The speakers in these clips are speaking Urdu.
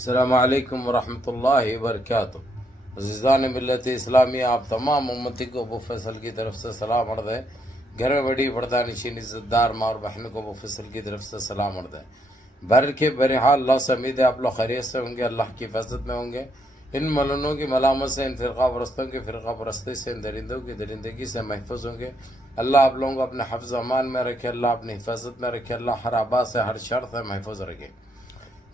السلام علیکم ورحمۃ اللہ وبرکاتہ۔ عزیزان ملت اسلامی، آپ تمام امتی کو ابو فیصل کی طرف سے سلام عرض ہے۔ گھر میں بڑی پردہ نشین عزت دار ماں اور بہنوں کو ابو فیصل کی طرف سے سلام عرض ہے۔ بہرحال اللہ سے امید ہے آپ لوگ خیریت سے ہوں گے، اللہ کی حفاظت میں ہوں گے۔ ان ملنوں کی ملامت سے، ان فرقہ پرستوں کی فرقہ پرستی سے، ان درندوں کی درندگی سے محفوظ ہوں گے۔ اللہ آپ لوگوں کو اپنے حفظ امان میں رکھے، اللہ اپنی حفاظت میں رکھے، اللہ ہر آباد سے، ہر شر سے محفوظ رکھے۔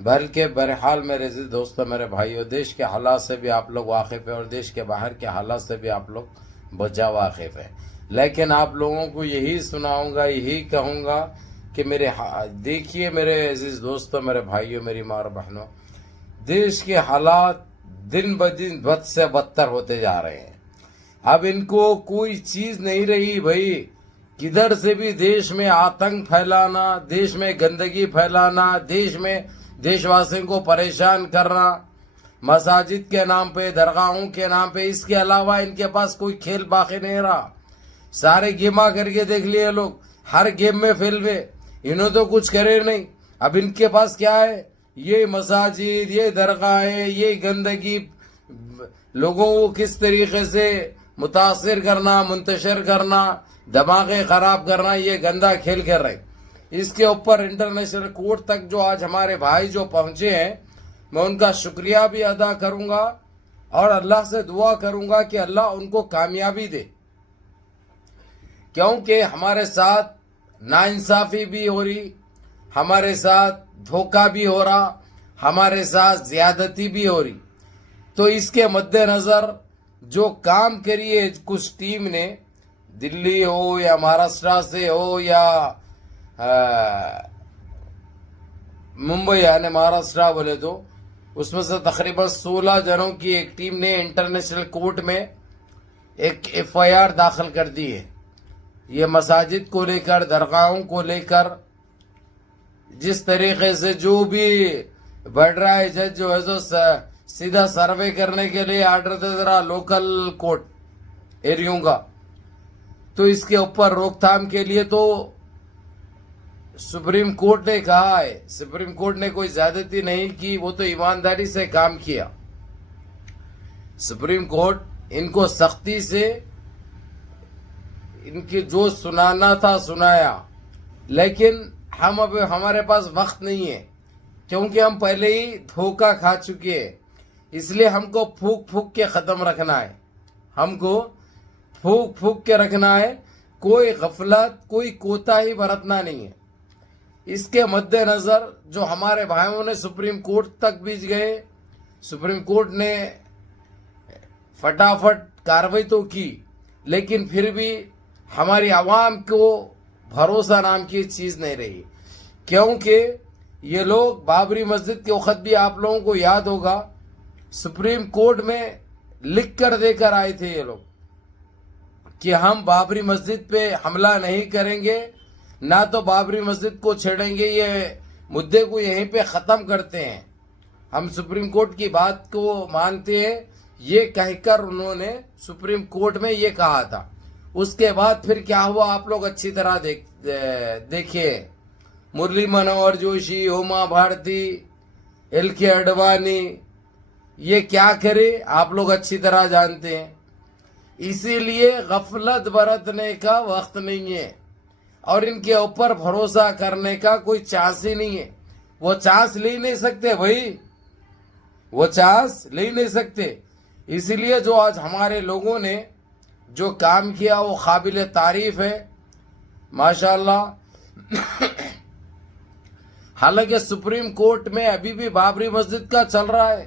بہرحال میرے عزیز دوستو، میرے بھائیو، دیش کے حالات سے بھی آپ لوگ واقف ہیں اور دیش کے باہر کے حالات سے بھی آپ لوگ بجا واقف ہیں، لیکن آپ لوگوں کو یہی سناؤں گا، یہی کہوں گا کہ دیکھیے میرے عزیز دوستو، میرے بھائیو، میری ماں اور بہنوں، دیش کے حالات دن بدن بد سے بدتر ہوتے جا رہے ہیں۔ اب ان کو کوئی چیز نہیں رہی بھائی، کدھر سے بھی دیش میں آتنک پھیلانا، دیش میں گندگی پھیلانا، دیش واسیوں کو پریشان کرنا، مساجد کے نام پہ، درگاہوں کے نام پہ۔ اس کے علاوہ ان کے پاس کوئی کھیل باقی نہیں رہا۔ سارے گیما کر کے دیکھ لیے لوگ، ہر گیم میں فیل ہوئے، انہوں تو کچھ کرے نہیں۔ اب ان کے پاس کیا ہے؟ یہ مساجد، یہ درگاہیں، یہ گندگی، لوگوں کو کس طریقے سے متاثر کرنا، منتشر کرنا، دماغیں خراب کرنا، یہ گندا کھیل کر رہے۔ اس کے اوپر انٹرنیشنل کورٹ تک جو آج ہمارے بھائی جو پہنچے ہیں، میں ان کا شکریہ بھی ادا کروں گا اور اللہ سے دعا کروں گا کہ اللہ ان کو کامیابی دے، کیونکہ ہمارے ساتھ ناانصافی بھی ہو رہی، ہمارے ساتھ دھوکہ بھی ہو رہا، ہمارے ساتھ زیادتی بھی ہو رہی۔ تو اس کے مد نظر جو کام کریے کچھ ٹیم نے، دلی ہو یا مہاراشٹر سے ہو یا ممبئی، یعنی مہاراشٹر بولے تو اس میں سے تقریباً 16 جنوں کی ایک ٹیم نے انٹرنیشنل کورٹ میں ایک FIR داخل کر دی ہے۔ یہ مساجد کو لے کر، درگاہوں کو لے کر جس طریقے سے جو بھی بڑھ رہا ہے، جج جو ہے تو سیدھا سروے کرنے کے لیے آرڈر دے رہا لوکل کورٹ ایریوں کا۔ تو اس کے اوپر روک تھام کے لیے تو سپریم کورٹ نے کہا ہے، سپریم کورٹ نے کوئی زیادتی نہیں کی، وہ تو ایمانداری سے کام کیا۔ سپریم کورٹ ان کو سختی سے ان کی جو سنانا تھا سنایا، لیکن اب ہمارے پاس وقت نہیں ہے، کیونکہ ہم پہلے ہی دھوکہ کھا چکے ہیں۔ اس لیے ہم کو پھونک پھونک کے ختم رکھنا ہے، ہم کو پھونک پھونک کے رکھنا ہے، کوئی غفلت، کوئی کوتاہی برتنا نہیں ہے۔ اس کے مد نظر جو ہمارے بھائیوں نے سپریم کورٹ تک بھی گئے، سپریم کورٹ نے فٹافٹ کارروائی تو کی، لیکن پھر بھی ہماری عوام کو بھروسہ نام کی چیز نہیں رہی، کیونکہ یہ لوگ بابری مسجد کے وقت بھی آپ لوگوں کو یاد ہوگا، سپریم کورٹ میں لکھ کر دے کر آئے تھے یہ لوگ کہ ہم بابری مسجد پہ حملہ نہیں کریں گے، نہ تو بابری مسجد کو چھیڑیں گے، یہ مدعے کو یہیں پہ ختم کرتے ہیں، ہم سپریم کورٹ کی بات کو مانتے ہیں، یہ کہہ کر انہوں نے سپریم کورٹ میں یہ کہا تھا۔ اس کے بعد پھر کیا ہوا آپ لوگ اچھی طرح دیکھیے، مرلی منوہر جوشی، اوما بھارتی، LK اڈوانی، یہ کیا کرے آپ لوگ اچھی طرح جانتے ہیں۔ اسی لیے غفلت برتنے کا وقت نہیں ہے اور ان کے اوپر بھروسہ کرنے کا کوئی چانس ہی نہیں ہے۔ وہ چانس لے نہیں سکتے بھائی، وہ چانس لے نہیں سکتے۔ اسی لیے جو آج ہمارے لوگوں نے جو کام کیا وہ قابل تعریف ہے، ماشاءاللہ۔ حالانکہ سپریم کورٹ میں ابھی بھی بابری مسجد کا چل رہا ہے،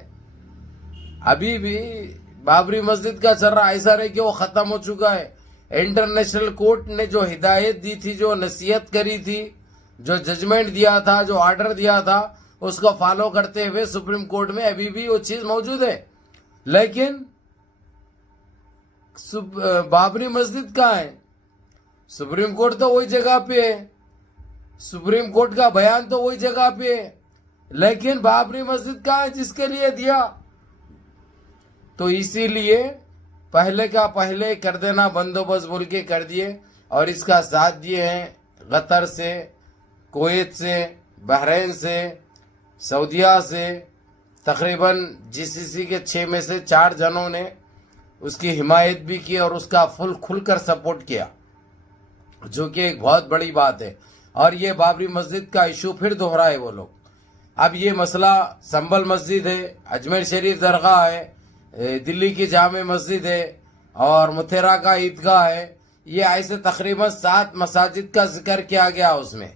ابھی بھی بابری مسجد کا چل رہا ہے، ایسا نہیں کہ وہ ختم ہو چکا ہے۔ انٹرنیشنل کورٹ نے جو ہدایت دی تھی، جو نصیحت کری تھی، جو ججمنٹ دیا تھا، جو آرڈر دیا تھا، اس کو فالو کرتے ہوئے سپریم کورٹ میں ابھی بھی وہ چیز موجود ہے۔ لیکن بابری مسجد کہاں ہے؟ سپریم کورٹ تو وہی جگہ پہ ہے، سپریم کورٹ کا بیان تو وہی جگہ پہ ہے، لیکن بابری مسجد کہاں ہے جس کے لیے دیا؟ تو اسی لیے پہلے کا پہلے کر دینا، بندوبست بول کے کر دیے، اور اس کا ساتھ دیے ہیں قطر سے، کویت سے، بحرین سے، سعودیہ سے، تقریباً GCC کے 6 میں سے 4 جنوں نے اس کی حمایت بھی کی اور اس کا کھل کر سپورٹ کیا، جو کہ ایک بہت بڑی بات ہے۔ اور یہ بابری مسجد کا ایشو پھر دہرائے وہ لوگ۔ اب یہ مسئلہ سنبل مسجد ہے، اجمیر شریف درگاہ ہے، دلی کی جامع مسجد ہے اور متھیرا کا عیدگاہ ہے، یہ ایسے تقریباً 7 مساجد کا ذکر کیا گیا اس میں،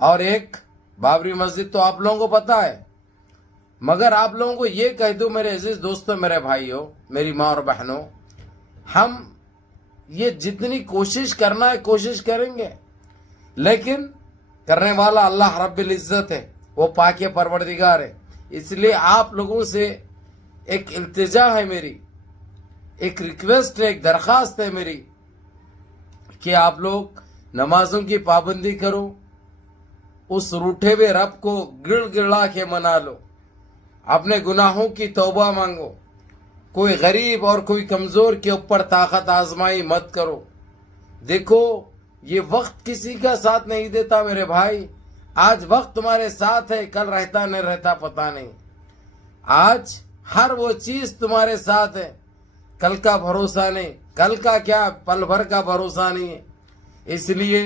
اور ایک بابری مسجد تو آپ لوگوں کو پتا ہے۔ مگر آپ لوگوں کو یہ کہہ دوں میرے عزیز دوستوں، میرے بھائیوں، میری ماں اور بہنوں، ہم یہ جتنی کوشش کرنا ہے کوشش کریں گے، لیکن کرنے والا اللہ رب العزت ہے، وہ پاک پروردگار ہے۔ اس لیے آپ لوگوں سے ایک التجا ہے میری، ایک ریکویسٹ ہے، ایک درخواست ہے میری کہ آپ لوگ نمازوں کی پابندی کرو، اس روٹھے ہوئے رب کو گڑ گڑا کے منا لو، اپنے گناہوں کی توبہ مانگو، کوئی غریب اور کوئی کمزور کے اوپر طاقت آزمائی مت کرو۔ دیکھو یہ وقت کسی کا ساتھ نہیں دیتا میرے بھائی، آج وقت تمہارے ساتھ ہے، کل رہتا نہیں رہتا پتہ نہیں۔ آج ہر وہ چیز تمہارے ساتھ ہے، کل کا بھروسہ نہیں، کل کا کیا پل بھر کا بھروسہ نہیں ہے۔ اس لیے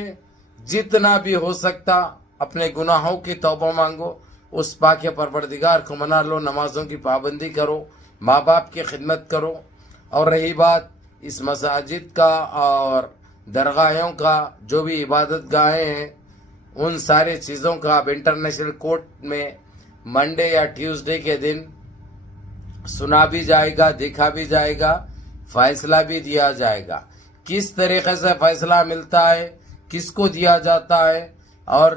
جتنا بھی ہو سکتا اپنے گناہوں کی توبہ مانگو، اس پاک پروردگار کو منا لو، نمازوں کی پابندی کرو، ماں باپ کی خدمت کرو۔ اور رہی بات اس مساجد کا اور درگاہوں کا، جو بھی عبادت گاہیں ہیں، ان سارے چیزوں کا اب انٹرنیشنل کورٹ میں منڈے یا ٹیوزڈے کے دن سنا بھی جائے گا، دیکھا بھی جائے گا، فیصلہ بھی دیا جائے گا۔ کس طریقے سے فیصلہ ملتا ہے، کس کو دیا جاتا ہے، اور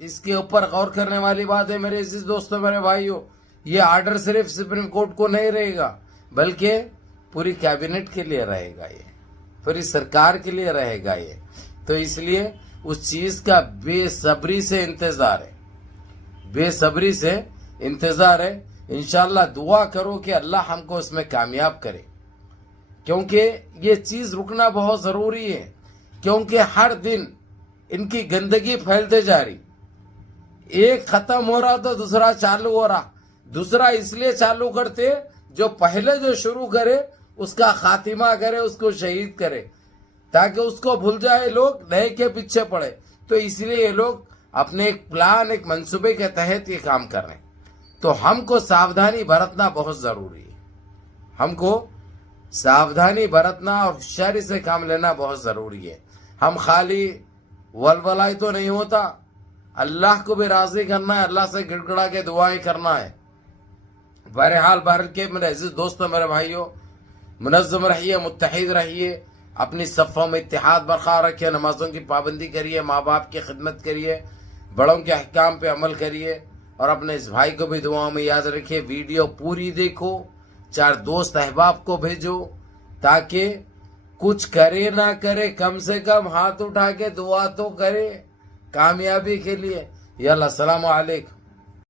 اس کے اوپر غور کرنے والی بات ہے میرے عزیز دوستوں، میرے بھائیوں، یہ آرڈر صرف سپریم کورٹ کو نہیں رہے گا، بلکہ پوری کابینٹ کے لیے رہے گا، یہ پوری سرکار کے لیے رہے گا یہ۔ تو اس لیے اس چیز کا بے صبری سے انتظار ہے، بے صبری سے انتظار ہے۔ انشاءاللہ دعا کرو کہ اللہ ہم کو اس میں کامیاب کرے، کیونکہ یہ چیز رکنا بہت ضروری ہے، کیونکہ ہر دن ان کی گندگی پھیلتے جا رہی، ایک ختم ہو رہا تو دوسرا چالو ہو رہا، دوسرا اس لیے چالو کرتے جو پہلے جو شروع کرے اس کا خاتمہ کرے، اس کو شہید کرے، تاکہ اس کو بھول جائے لوگ، نئے کے پیچھے پڑے۔ تو اس لیے یہ لوگ اپنے ایک پلان، ایک منصوبے کے تحت یہ کام کر رہے ہیں۔ تو ہم کو ساودھانی برتنا بہت ضروری ہے، ہم کو ساودھانی برتنا اور ہوشیاری سے کام لینا بہت ضروری ہے۔ ہم خالی ولولائی تو نہیں ہوتا، اللہ کو بھی راضی کرنا ہے، اللہ سے گڑ گڑا کے دعائیں کرنا ہے۔ بہرحال کے میرے عزیز دوستوں، میرے بھائیوں، منظم رہیے، متحد رہیے، اپنی صفوں میں اتحاد برقرار رکھیے، نمازوں کی پابندی کریے، ماں باپ کی خدمت کریے، بڑوں کے احکام پہ عمل کریے، اور اپنے اس بھائی کو بھی دعاؤں میں یاد رکھیے۔ ویڈیو پوری دیکھو، 4 دوست احباب کو بھیجو، تاکہ کچھ کرے نہ کرے کم سے کم ہاتھ اٹھا کے دعا تو کرے کامیابی کے لیے۔ یاللہ السلام علیکم۔